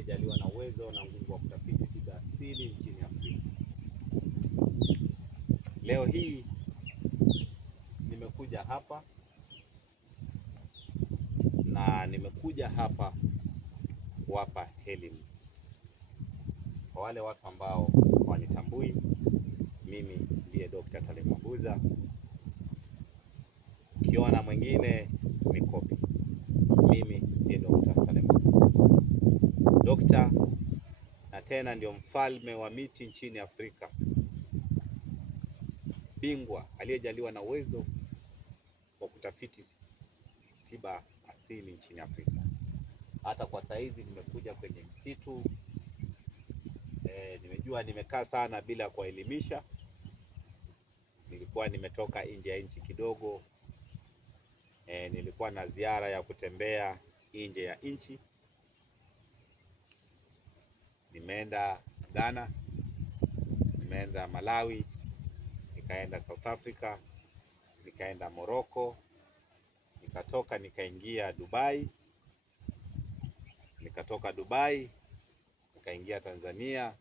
aliyejaliwa na uwezo na nguvu wa kutafiti tiba asili nchini Afrika. Leo hii nimekuja hapa kuwapa elimu kwa wale watu ambao wanitambui. Mimi ndiye Dr. Talemwa Buza. Ukiona mwingine ni kopi. Mimi ndiye Dr. Talemwa Buza, dokta na tena ndio mfalme wa miti nchini Afrika, bingwa aliyejaliwa na uwezo wa kutafiti tiba asili nchini Afrika. Hata kwa saizi nimekuja kwenye msitu, nimejua nimekaa sana bila kuelimisha. Nilikuwa nimetoka nje ya nchi kidogo, nilikuwa na ziara ya kutembea nje ya nchi. Nimeenda Ghana, nimeenda Malawi, nikaenda South Africa, nikaenda Morocco, nikatoka nikaingia Dubai, nikatoka Dubai nikaingia Tanzania.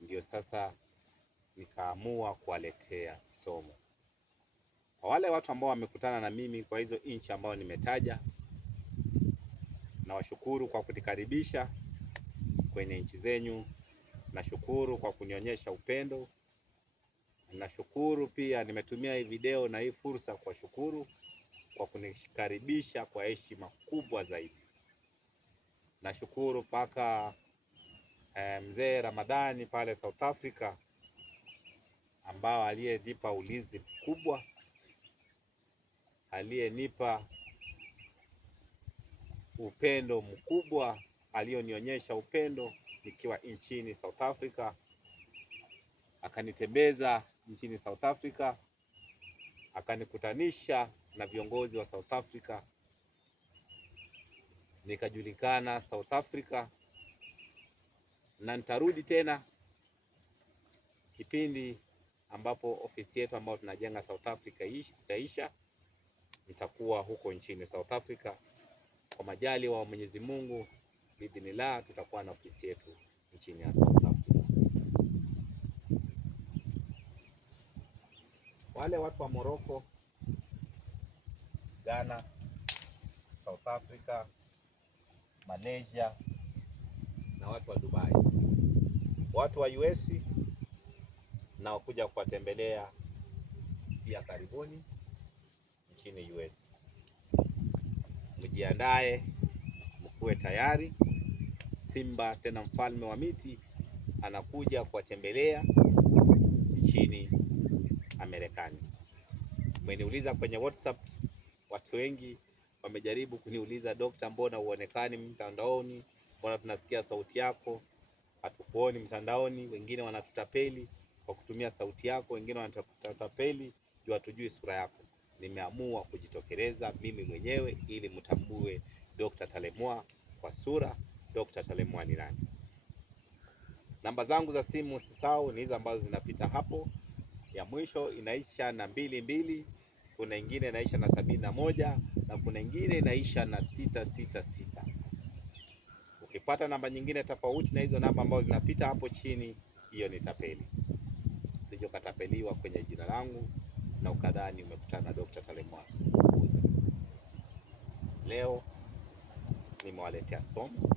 Ndio sasa nikaamua kuwaletea somo kwa wale watu ambao wamekutana na mimi kwa hizo nchi ambao nimetaja. Nawashukuru kwa kunikaribisha kwenye nchi zenyu. Nashukuru kwa kunionyesha upendo. Nashukuru pia nimetumia hii video na hii fursa kwa shukuru kwa kunikaribisha kwa heshima kubwa zaidi. Nashukuru mpaka mzee Ramadhani pale South Africa ambao aliyenipa ulinzi mkubwa, aliyenipa upendo mkubwa, aliyonionyesha upendo nikiwa nchini South Africa. Akanitembeza nchini South Africa, akanikutanisha na viongozi wa South Africa, nikajulikana South Africa. Na nitarudi tena kipindi ambapo ofisi yetu ambayo tunajenga South Africa itaisha. Nitakuwa huko nchini South Africa kwa majali wa Mwenyezi Mungu. Bidhinillah, tutakuwa na ofisi yetu nchini ya South Africa. Wale watu wa Morocco, Ghana, South Africa, Malaysia na watu wa Dubai, watu wa US na wakuja kuwatembelea pia karibuni nchini US. Mjiandae, mkuwe tayari. Simba tena mfalme wa miti anakuja kuwatembelea nchini Marekani. Mmeniuliza kwenye WhatsApp, watu wengi wamejaribu kuniuliza, Dokta, mbona uonekani mtandaoni? Mbona tunasikia sauti yako hatukuoni mtandaoni? Wengine wanatutapeli kwa kutumia sauti yako, wengine wanatutapeli juu hatujui sura yako. Nimeamua kujitokeleza mimi mwenyewe ili mtambue Dr. Talemwa kwa sura. Dr. Talemwa ni nani? Namba zangu za simu usisahau, ni hizo ambazo zinapita hapo. Ya mwisho inaisha na 22, kuna ingine inaisha na 71 na kuna ingine inaisha na 666. Ukipata namba nyingine tofauti na hizo namba ambazo zinapita hapo chini, hiyo ni tapeli. Usije ukatapeliwa kwenye jina langu na ukadhani umekutana na Dr. Talemwa Buza. Leo nimewaletea somo.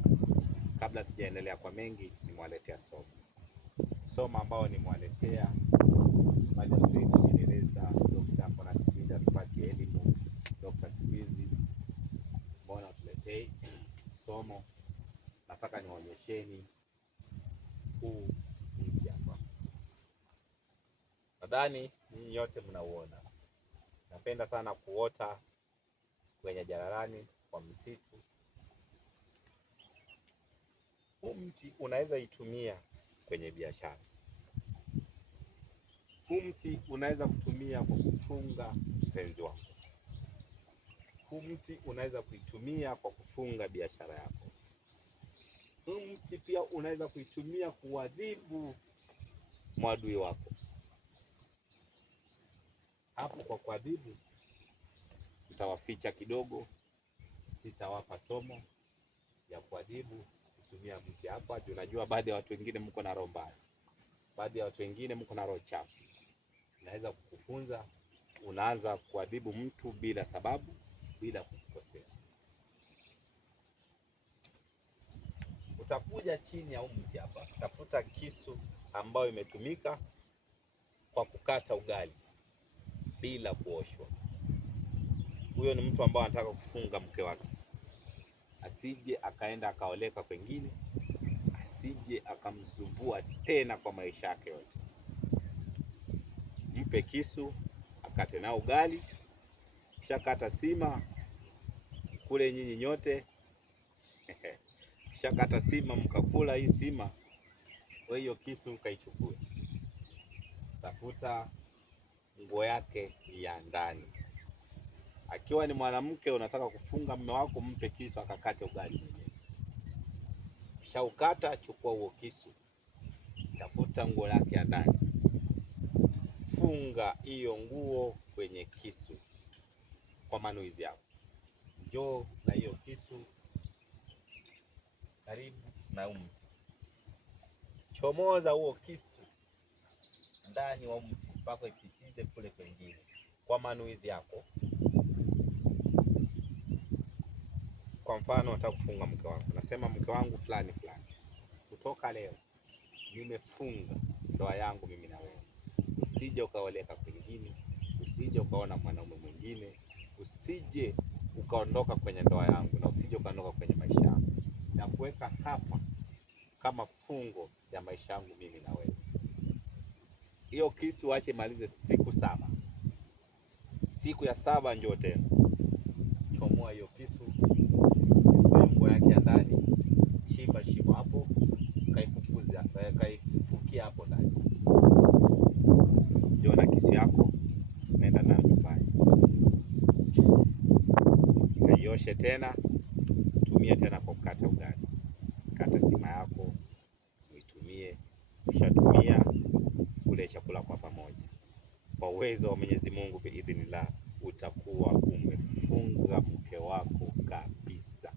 Kabla sijaendelea kwa mengi, nimewaletea somo ambao nimewaletea baada ya kueleza Dr. mbona sikiza tupate elimu. Dr. sikizi mbona tuletee somo. Nataka niwaonyesheni huu mti hapa. Nadhani nyinyi yote mnauona. Napenda sana kuota kwenye jalalani kwa msitu. Huu mti unaweza itumia kwenye biashara. Huu mti unaweza kutumia kwa kufunga mpenzi wako. Huu mti unaweza kuitumia kwa kufunga biashara yako. Huu mti pia unaweza kuitumia kuadhibu mwadui wako. Hapo kwa kuadhibu nitawaficha kidogo, sitawapa somo ya kuadhibu tumia mti hapa. Tunajua baadhi ya watu wengine mko na roho mbaya, baadhi ya watu wengine mko na roho chafu. Naweza kukufunza, unaanza kuadhibu mtu bila sababu, bila kukosea. Utakuja chini ya mti hapa, tafuta kisu ambayo imetumika kwa kukata ugali bila kuoshwa. Huyo ni mtu ambaye anataka kufunga mke wake, asije akaenda akaoleka kwengine, asije akamsumbua tena kwa maisha yake yote. Mpe kisu akate na ugali, kisha kata sima kule nyinyi nyote kisha kata sima, mkakula hii sima, wewe hiyo kisu ukaichukue. Tafuta nguo yake ya ndani. Akiwa ni mwanamke unataka kufunga mume wako, mpe kisu akakate ugali mwenyewe. Kisha ukata, chukua huo kisu, tafuta nguo yake ya ndani, funga hiyo nguo kwenye kisu kwa manuizi yako. Njoo na hiyo kisu karibu na mti, chomoza huo kisu ndani wa mti mpaka ipitize kule kwengine kwa manuizi yako. Kwa mfano unataka kufunga mke wako, nasema mke wangu fulani fulani, kutoka leo nimefunga ndoa yangu mimi na wewe. Usije ukaoleka kwingine, usije ukaona mwanaume mwingine, usije ukaondoka kwenye ndoa yangu, na usije ukaondoka kwenye maisha yangu. Na kuweka hapa kama fungo ya maisha yangu mimi na wewe. Hiyo kisu ache malize siku 7. Siku ya 7 njoo tena, chomoa hiyo kisu, nguo yake ya ndani, chimba shimo hapo, kaifukia hapo ndani. Njoo na kisu yako, nenda nayo nyumbani, kaioshe tena, tumia tena kwa kukata ugali. Kata sima yako uitumie, kisha tumia kule chakula kwa pamoja. Kwa uwezo wa Mwenyezi Mungu biidhnillah, utakuwa umefunga mke wako kabisa,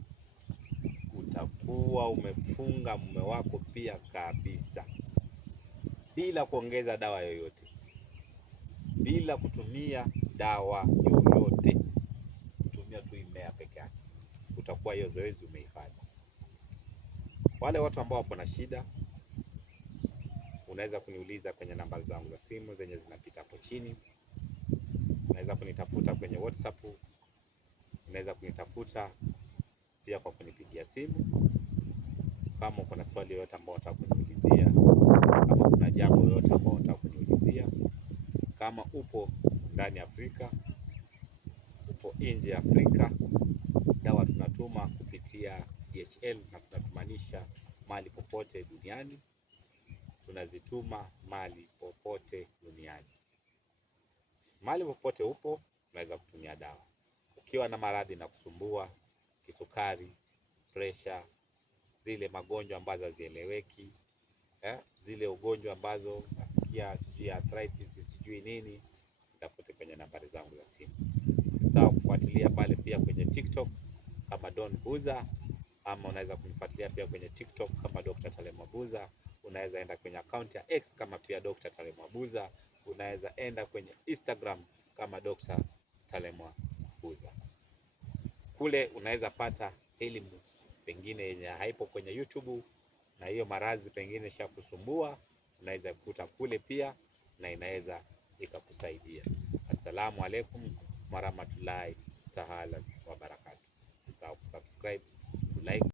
utakuwa umefunga mume wako pia kabisa, bila kuongeza dawa yoyote, bila kutumia dawa yoyote, kutumia tu mmea peke yake. Utakuwa hiyo zoezi umeifanya. Wale watu ambao wapo na shida, unaweza kuniuliza kwenye namba zangu za simu zenye zinapita hapo chini. Unaweza kunitafuta kwenye WhatsApp, unaweza kunitafuta pia kwa kunipigia simu. Kama uko na swali yoyote ambao unataka kuniulizia, kama kuna jambo lolote ambao unataka kuniulizia, kama upo ndani ya Afrika, upo nje ya Afrika, dawa tunatuma kupitia DHL na tunatumanisha mali popote duniani. Tunazituma mali popote duniani. Mali popote upo, unaweza kutumia dawa. Ukiwa na maradhi na kusumbua, kisukari, presha, zile magonjwa ambazo hazieleweki, zile ugonjwa ambazo nasikia sijui arthritis sijui nini, nitafute kwenye nambari zangu za simu. Usisahau kufuatilia pale pia kwenye TikTok kama Don Buza, ama unaweza kunifuatilia pia kwenye TikTok kama Dr. Talemwa Buza. Unaweza enda kwenye account ya X kama pia Dr. Talemwa Buza. Unaweza enda kwenye Instagram kama Dr. Talemwa Buza. Kule unaweza pata elimu pengine yenye haipo kwenye YouTube, na hiyo maradhi pengine shakusumbua, unaweza kukuta kule pia na inaweza ikakusaidia. Assalamu alaikum warahmatullahi taala wabarakatuh. Usisahau kusubscribe, like